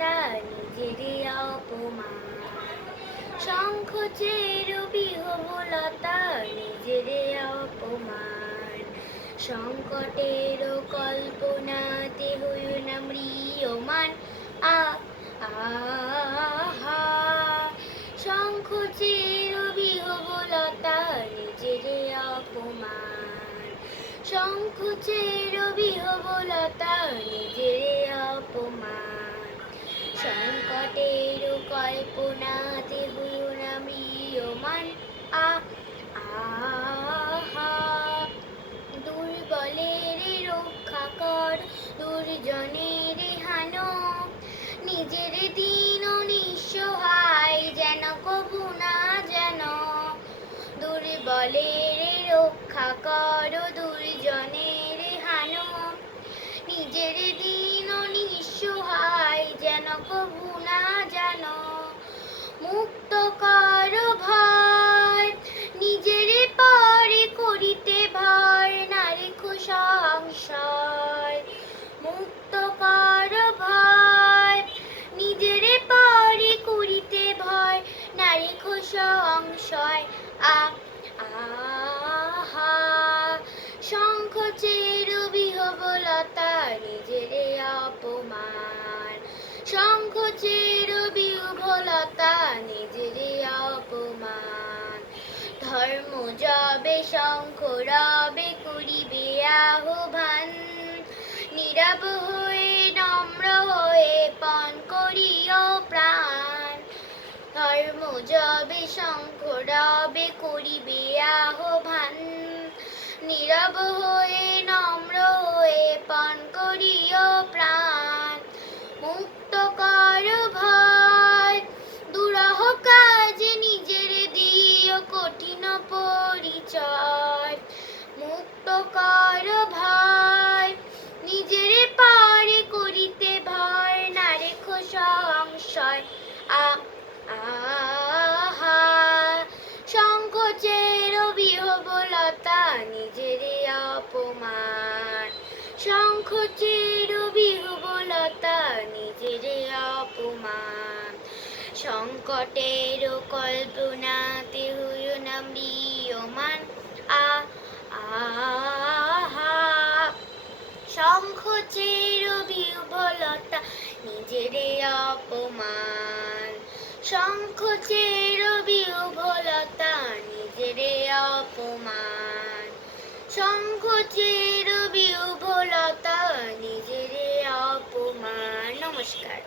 বিহবলতা নিজেরে অপমান, সংকোচের বিহবলতা নিজেরে অপমান, সংকটের কল্পনাতে হইও না ম্রিয়মান। আহা, সংকোচের বিহবলতা নিজেরে অপমান, সংকোচের বিহবলতা নিজেরে অপমান, সংকটের কল্পনাতে হইও না ম্রিয়মান। আহা, দুর্বলের রক্ষা কর, দুর্জনের হানো, নিজের দীন নিঃসহায় যেন কভু না যেন। দুর্বলের রক্ষা কর, দুর্জনের হানো, নিজের দীন নিঃসহায় যেন কভু না যেন। মুক্ত কর ভয়, নিজের পরে করিতে ভয়, না রেখো সংশয়। মুক্ত কর ভয়, নিজের পরে করিতে ভয়, না রেখো সংশয়। আহা, সংকোচের বিহবলতা নিজেরে অপমান, সংকোচের বিহবলতা নিজেরে অপমান। ধর্ম যবে শঙ্খ রবে করিবে আহ্বান, নীরব হয়ে নম্র হয়ে পণ করিও প্রাণ। ধর্ম যবে শঙ্খ রবে করিবে আহ্বান, নীরব হয়ে নম্র হয়ে পণ করিও প্রাণ। মুক্ত কর ভয়, দুরহ কাজে নিজের দিও কঠিন পরিচয়। মুক্ত কর ভয়, নিজের পারে করিতে ভয়, না রেখো সংশয়। আহা, সংকোচের বিহবলতা নিজেরে অপমান, সংকোচের বিহবলতা নিজেরে অপমান, সংকটের কল্পনাতে হইও না ম্রিয়মান। আহা, সংকোচের বিহবলতা নিজেরে অপমান, সংকোচের বিহবলতা নিজেরে অপমান, সংকোচের বিহবলতা নিজেরে অপমান। নমস্কার।